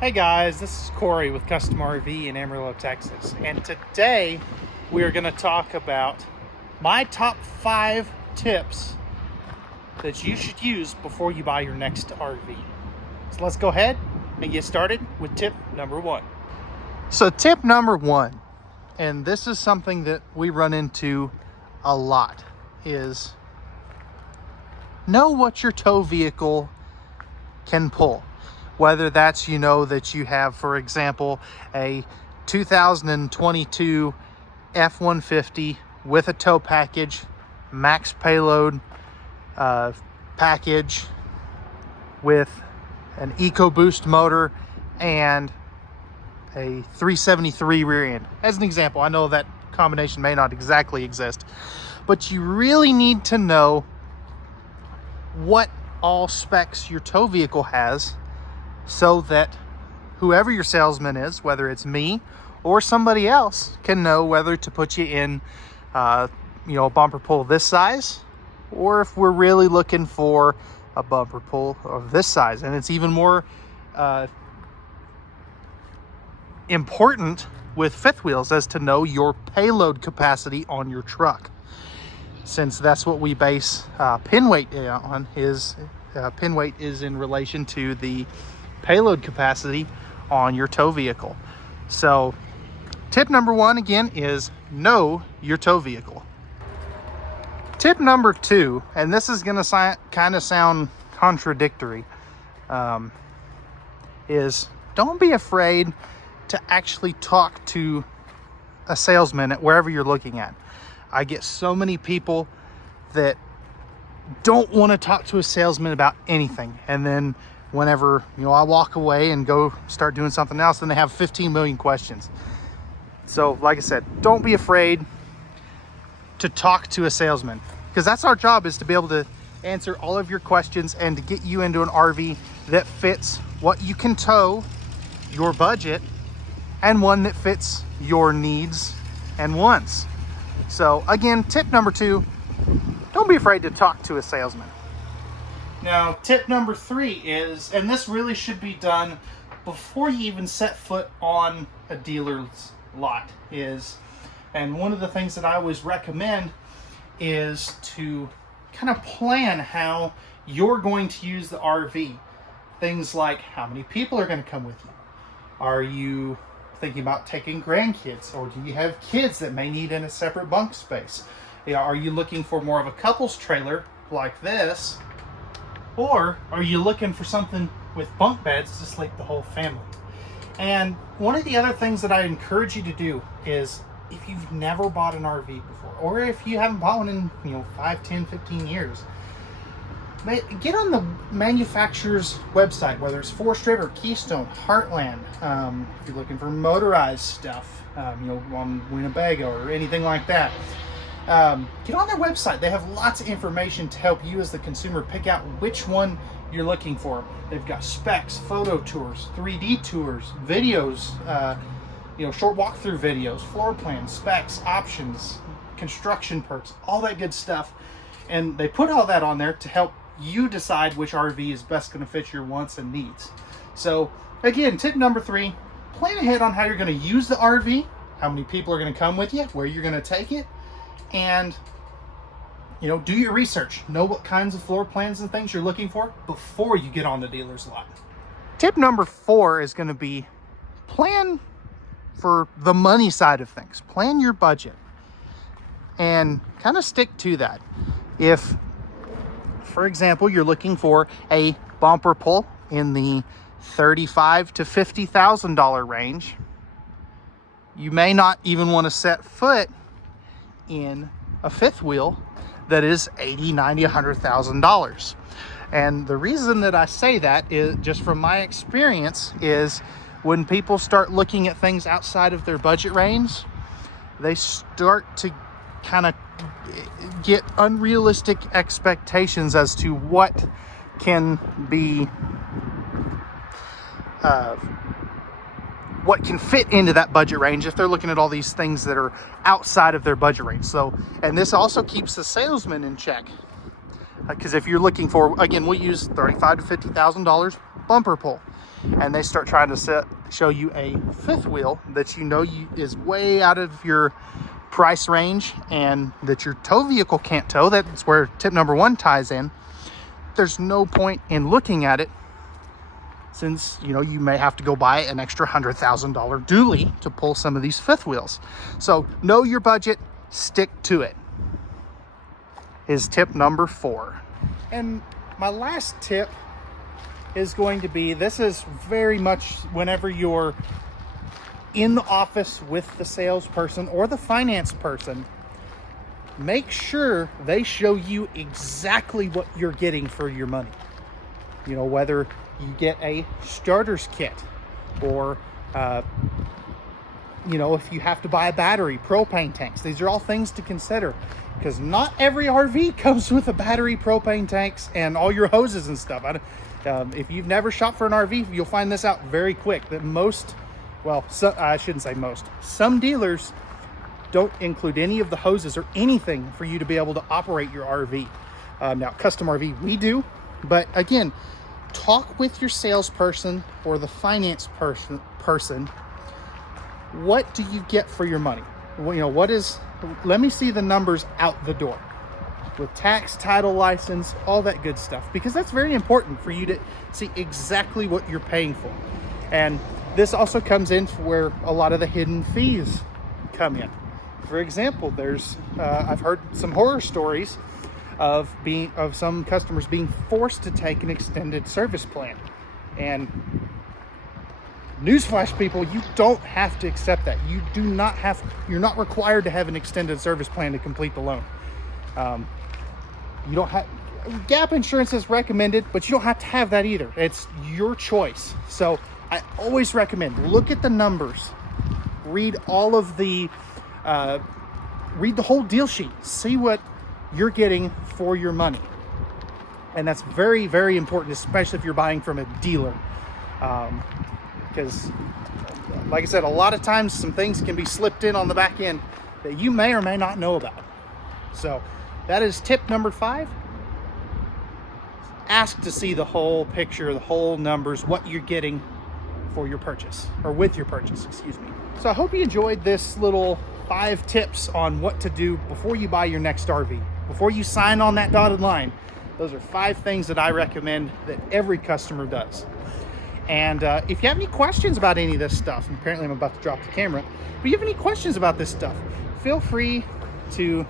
Hey guys, this is Corey with Custom RV in Amarillo, Texas. And today we are going to talk about my top 5 tips that you should use before you buy your next RV. So let's go ahead and get started with tip number 1. So tip number 1, and this is something that we run into a lot, is know what your tow vehicle can pull. Whether that's, that you have, for example, a 2022 F-150 with a tow package, max payload package with an EcoBoost motor and a 373 rear end. As an example, I know that combination may not exactly exist, but you really need to know what all specs your tow vehicle has, so that whoever your salesman is, whether it's me or somebody else, can know whether to put you in, a bumper pull this size, or if we're really looking for a bumper pull of this size. And it's even more important with fifth wheels as to know your payload capacity on your truck, since that's what we base pin weight on. Pin weight is in relation to the payload capacity on your tow vehicle. So tip number 1 again is know your tow vehicle. Tip number 2, and this is going to kind of sound contradictory, is don't be afraid to actually talk to a salesman at wherever you're looking at. I get so many people that don't want to talk to a salesman about anything, and then whenever I walk away and go start doing something else, then they have 15 million questions. So like I said, don't be afraid to talk to a salesman, because that's our job, is to be able to answer all of your questions and to get you into an RV that fits what you can tow, your budget, and one that fits your needs and wants. So again, tip number 2, don't be afraid to talk to a salesman. Now, tip number 3 is, and this really should be done before you even set foot on a dealer's lot, and one of the things that I always recommend is to kind of plan how you're going to use the RV. Things like, how many people are going to come with you? Are you thinking about taking grandkids, or do you have kids that may need in a separate bunk space? Are you looking for more of a couples trailer like this? Or are you looking for something with bunk beds to sleep the whole family? And one of the other things that I encourage you to do is, if you've never bought an RV before, or if you haven't bought one in 5, 10, 15 years, get on the manufacturer's website, whether it's Forest River, Keystone, Heartland. If you're looking for motorized stuff, on Winnebago or anything like that. Get on their website. They have lots of information to help you as the consumer pick out which one you're looking for. They've got specs, photo tours, 3D tours, videos, short walkthrough videos, floor plans, specs, options, construction perks, all that good stuff. And they put all that on there to help you decide which RV is best going to fit your wants and needs. So again, tip number 3, plan ahead on how you're going to use the RV, how many people are going to come with you, where you're going to take it, and do your research. Know what kinds of floor plans and things you're looking for before you get on the dealer's lot. Tip number 4 is going to be plan for the money side of things. Plan your budget and kind of stick to that. If, for example, you're looking for a bumper pull in the $35,000 to $50,000 range, you may not even want to set foot in a fifth wheel that is $80,000, $90,000, $100,000. And the reason that I say that is, just from my experience, is when people start looking at things outside of their budget range, they start to kind of get unrealistic expectations as to what can be what can fit into that budget range if they're looking at all these things that are outside of their budget range. So, and this also keeps the salesman in check, because if you're looking for, again, we'll use $35,000 to $50,000 bumper pull. and they start trying to show you a fifth wheel that is way out of your price range and that your tow vehicle can't tow, that's where tip number 1 ties in. There's no point in looking at it, since you may have to go buy an extra $100,000 dually to pull some of these fifth wheels. So know your budget, stick to it, is tip number 4. And my last tip is going to be, this is very much whenever you're in the office with the salesperson or the finance person, make sure they show you exactly what you're getting for your money. Whether you get a starter's kit, or if you have to buy a battery, propane tanks. These are all things to consider, because not every RV comes with a battery, propane tanks, and all your hoses and stuff. If you've never shopped for an RV, you'll find this out very quick, that I shouldn't say most, some dealers don't include any of the hoses or anything for you to be able to operate your RV. Now, custom RV, we do, but again, talk with your salesperson or the finance person. What do you get for your money? Let me see the numbers out the door with tax, title, license, all that good stuff, because that's very important for you to see exactly what you're paying for. And this also comes in where a lot of the hidden fees come in. For example, I've heard some horror stories of some customers being forced to take an extended service plan. And newsflash, people, you don't have to accept that. You're not required to have an extended service plan to complete the loan. You don't have, gap insurance is recommended, but you don't have to have that either. It's your choice. So I always recommend, look at the numbers, read all of the read the whole deal sheet, see what you're getting for your money. And that's very, very important, especially if you're buying from a dealer. Because like I said, a lot of times some things can be slipped in on the back end that you may or may not know about. So that is tip number 5. Ask to see the whole picture, the whole numbers, what you're getting for your purchase, or with your purchase, excuse me. So I hope you enjoyed this little 5 tips on what to do before you buy your next RV. Before you sign on that dotted line, those are 5 things that I recommend that every customer does. And if you have any questions about any of this stuff, and apparently I'm about to drop the camera, but you have any questions about this stuff, feel free to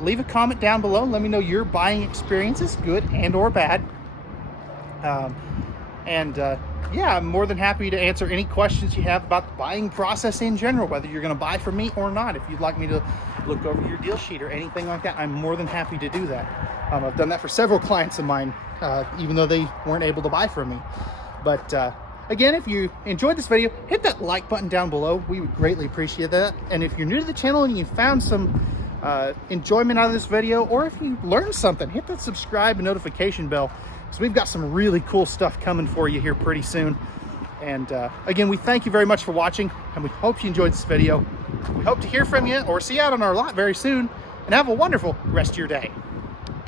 leave a comment down below. Let me know your buying experiences, good and or bad. Yeah, I'm more than happy to answer any questions you have about the buying process in general, whether you're going to buy from me or not. If you'd like me to look over your deal sheet or anything like that, I'm more than happy to do that. I've done that for several clients of mine, even though they weren't able to buy from me. But again, if you enjoyed this video, hit that like button down below. We would greatly appreciate that. And if you're new to the channel and you found some enjoyment out of this video, or if you learned something, hit that subscribe and notification bell, because we've got some really cool stuff coming for you here pretty soon. And again, we thank you very much for watching, and we hope you enjoyed this video. We hope to hear from you or see you out on our lot very soon, and have a wonderful rest of your day.